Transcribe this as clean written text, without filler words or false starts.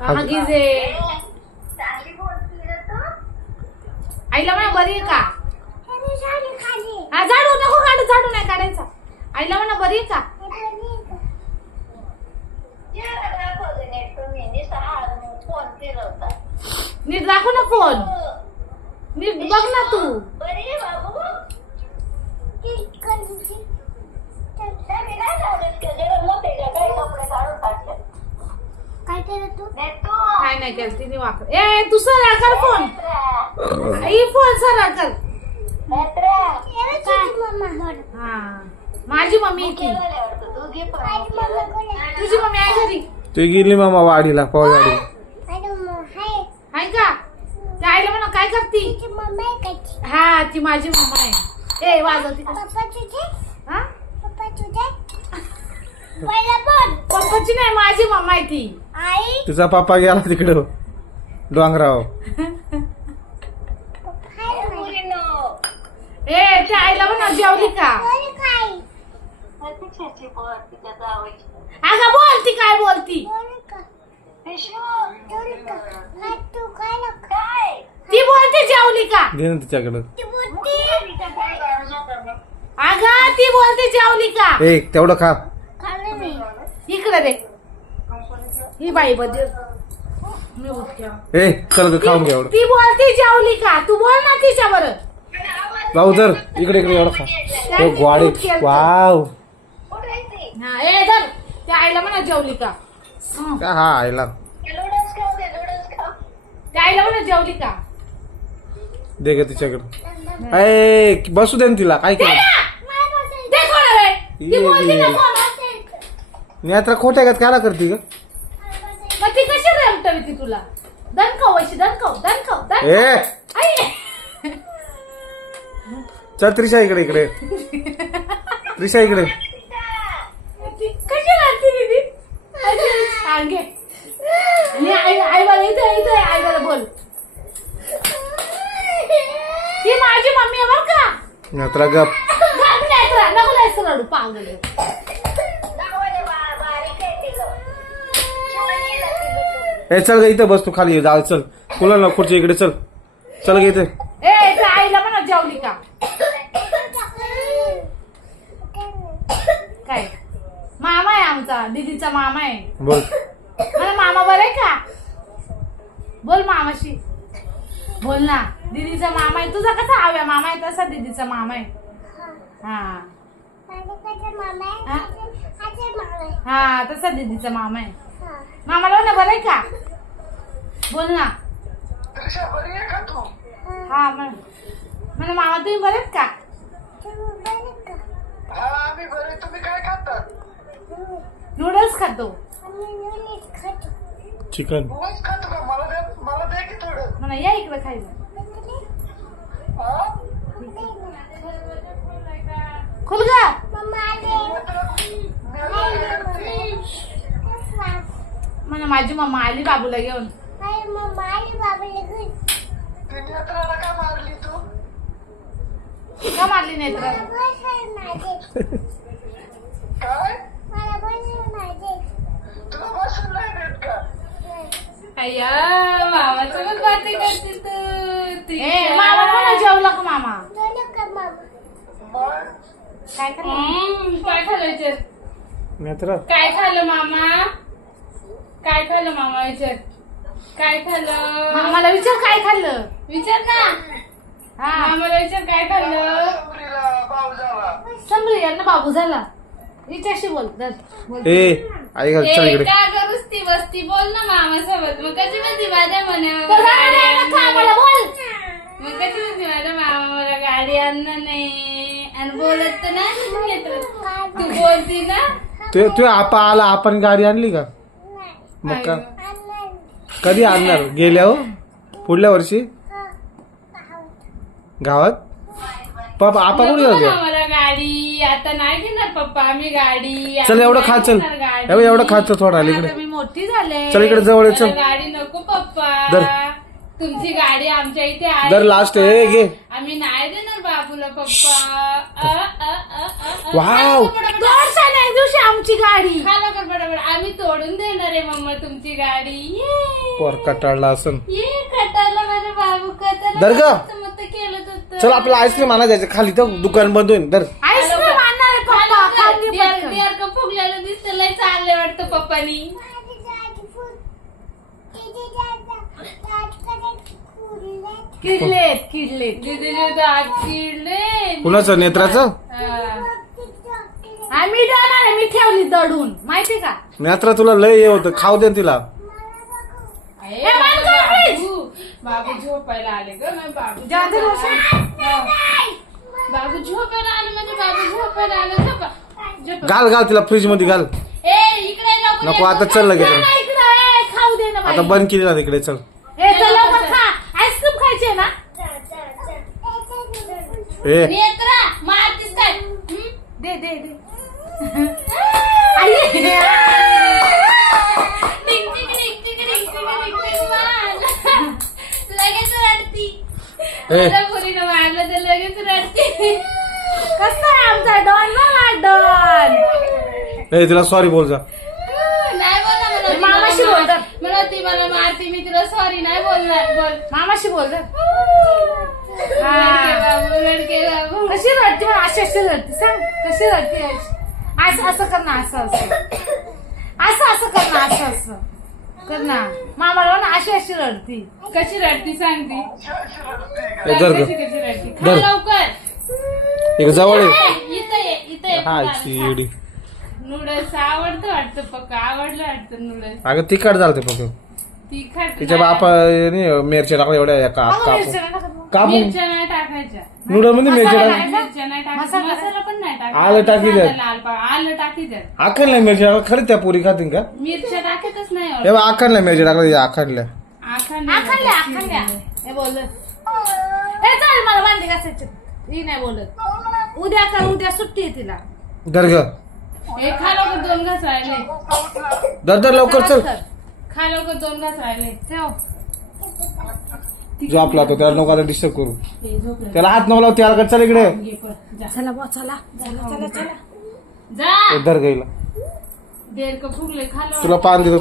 गिजे आईला म्हणा बरी आहे का? हा झाडू नको काढू, झाडू नाही काढायचा. आईला म्हणा बरी आहे का? नीट दाखव ना फोन, नीट बघ ना तू. काय नाही केलं तिने वापर. ए तू सरळ कर फोन, आई फोन सरळ कर. हा माझी मम्मी ती, तुझी मम्मी आहे घरी? तू गेली मामा वाडीला, पवाडी आहे का? त्या आईला म्हणा काय करती? हा ती माझी मम्मा आहे. ए वाजवती का? हा पप्पाची नाही, माझी मम्मा आहे ती. तुझा पप्पा गेला तिकडं डोंगराव. ए त्या आईला म्हणा जेवली का? अगं बोल, ती काय बोलती? ती बोलते जेवली का? दे ना तिच्याकडं. अगं ती बोलते जेवली का? ए तेवढं खा. इकडे दे ही बाई बदल. ए चल ग खाऊन घे एवढं. ती बोलते जेवली का? तू बोल ना तिच्या बरं. जाऊ तर इकडे इकडे एवढं खा. ए ग्वाडे वाव. हा ए धर, त्या आईला म्हणा जेवली का? हा आईला त्या आईला म्हणा जेवली का? दे ग तिच्याकडं. ए बसू दे ना तिला. काय केलं नेत्रा खोट्या गत काला करती ग? मग ती कशी रमटवी ती तुला? दन खाऊ अशी, दन खाऊ, दन खाऊ, दन ए आई. चल त्रिशा इकडे इकडे. त्रिशा इकडे. कशी राहते दीदी? सांगे आई बाला इथे इथे आई बाला बोल. ती माझी मम्मी आहे बर का? नेत्रा गप. नको जायचं रडू पागल. ए चल ग इथं बस तू खाली जा. चल तुला ना खुर्ची इकडे. चल चल ग इथे. ए त्या आईला म्हणा जेवली का? काय मामा आहे आमचा, दीदीचा मामा आहे. बोल. मला मामा बरं आहे का? बोल मामाशी बोल ना. दीदीचा मामा आहे. तुझा कसा हव्या मामा आहे तसा दीदीचा मामा आहे. हा हा तसा दीदीचा मामा आहे. मामाला ना बरं आहे का? बोल ना. हा मला मामा तुम्ही बरे आहेत का? नूडल्स खातो. चिकन. म्हणा या इकडे खायला. खुल गा. म्हणा माझी मम्मा आली बाबूला घेऊन. का मारली नेत्र? अय्या मामासोबत बातें करते तू. ए मामा म्हणा जेवला का मामा? काय खाल्लं? काय खाल्लं विचार? नेत्रा काय खाल्लं मामा? काय खाल्लं मामा विचार? काय खाल्लं? मामाला विचार काय खाल्लं? विचार ना. हा मामाला विचार काय खाल्लं? समजू यांना बाबू झाला. हिच्याशी बोल धर, बोल. ए आई घाल चल इकडे. का करूस ती बसती बोल ना मामासोबत. मग कशी म्हणती माझ्या तो गाणं नाही ना खा मला बोल. मग कशी म्हणती माझ्या मामा मला गाडी आणणं नाही आणि बोलत तर नाही. तू बोलती ना. तू आपा आला आपण गाडी आणली का? मग का कधी आणणार? गेल्यावर पुढल्या वर्षी गावात. पप्पा आपा कुठे नको जाऊ? ना मला गाडी आता नाही घेणार पप्पा आम्ही गाडी. चल एवढं खा. चल एवढं खायचं थोडा आता इकडे. मी मोठी झाले. चल इकडे जवळ ये, चल. मला गाडी नको पप्पा. धर. तुमची गाडी आमच्या इथे आहे. दर लास्ट आहे घे. आम्ही नाही देणार बाबूला पप्पा. वाव. दिवशी आमची गाडी. खा लवकर बरोबर आम्ही तोडून देणार आहे मम्मा. मग तुमची गाडी ये पोर कटाळला असन. ये कटाला माझ्या बाबू कटाला धर ग. मत केलं होतं. चल आपलं आईस्क्रीम आणा जायचं खाली तर दुकान बंद होईल. धर आईस्क्रीम आणणार आहे पप्पा खाली पटकन. देर का फुगलेलं दिसतं लय चाललंय वाटतं पप्पानी. किडलेत किडलेत. दीदीचे दात किडले. कुणाचं नेत्राचं आम्ही जाणार आहे, मी ठेवली दडून माहिती का. नेत्रा तुला लय हे होतं खाऊ दे ना तिला. बाबू झोपायला आले ग बाबू जाते रोशन. बाबू झोपायला आले म्हणजे बाबू झोपायला आले. झोपा झोपा. घाल घाल तिला फ्रीज मध्ये घाल. ए इकडे लवकर नको ये. आता चल लगेच. नाही, इकडं आहे, खाऊ दे ना बाई. आता बंद केली ना तिकडे चल. ए चल लवकर खा. आईस्क्रीम खायची ना. ए नेत्रा मारतीस काय दे दे दे. आई. टिक टिक टिक टिक टिक टिक टिक मार. लगेच रडती. ए. माझ्या पोरीनं मारलं तर लगेच रडती. कसा आहे आमचा डॉन बघा डॉन. ए तिला सॉरी बोल जा. नाही बोलणार मला. मामाशी बोलतात. मला ती मला मारती मी तिला सॉरी नाही बोलणार. बोल मामाशी बोल रे. रडके बाबू रडके बाबू. कशी रडते मग अशी अशी रडते सांग कशी रडते. असं असं कर ना असं असं असं असं कर ना असं असं कर ना. मामाला ना अशी अशी रडती. कशी रडती सांगती. ए, धर ग. कशी कशी रडती. खा धर. लवकर. एक जवळ ये. इथं ये इथं ये. हा चिडी. नूडल्स आवडतं वाटतं पक्का. आवडलं वाटतं नूडल्स. अगं तिखट झालं फक्त. तिखट तिच्या बापा मिरच्या टाकल्या एवढ्या अगं, कापून मिरच्या नाही टाकत. कापून मिरच्या नाही टाकायच्या. नूडल मध्ये मिरच्या मसाला टाक. नाही. मिरच्या नाही टाकायच्या. मसाला मसाला पण नाही टाकायचा. आलं टाकी द्या. आलं टाकी द्या. आखणल्या मिरच्या टाकल्या खरं त्या पोरी खातील का. मिरच्या टाकतच नाही हे बघ आखणल्या मिरच्या टाकल्या आखणल्या. आखणल्या आखणल्या. हे बोलत. ए चाल मला भांडी घासायची. ही नाही बोलत. उद्या कर उद्या सुट्टी आहे तिला. धर ग. हे खा लवकर 2 घास राहिले. धर धर लवकर चल. खा लवकर 2 घास राहिले. ठेव. जो आपला तो त्याला नको आता डिस्टर्ब करू. ते झोपलं. त्याला हात नको लावू त्याला चल इकडे. घे पण. जा. चला बुवा चला चला चला चला. जा. धर गेला देर का फुगले खा लवकर. तुला पान देतो.